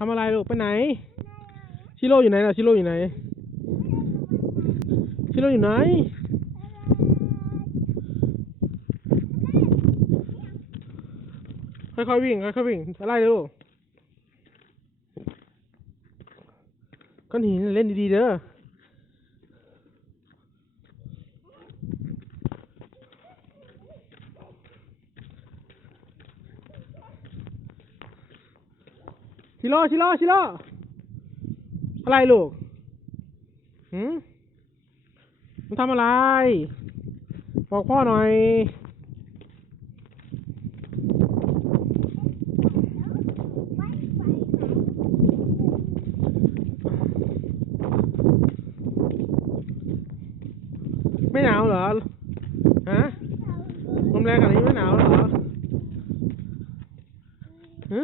ทำอะไรลูกไปไหน ชิโร่อยู่ไหนล่ะชิโร่อยู่ไหน ชิโร่อยู่ไหน ค่อยๆวิ่งค่อยๆวิ่งอะไรลูกก้อนหินเล่นดีๆเด้อ ชิโลชิโลชิโลอะไรลูกหืมมันทำอะไร บอกพ่อหน่อยไม่หนาวเหรอ ฮะลมแรงขนาดนี้ไม่หนาวเหรอฮึ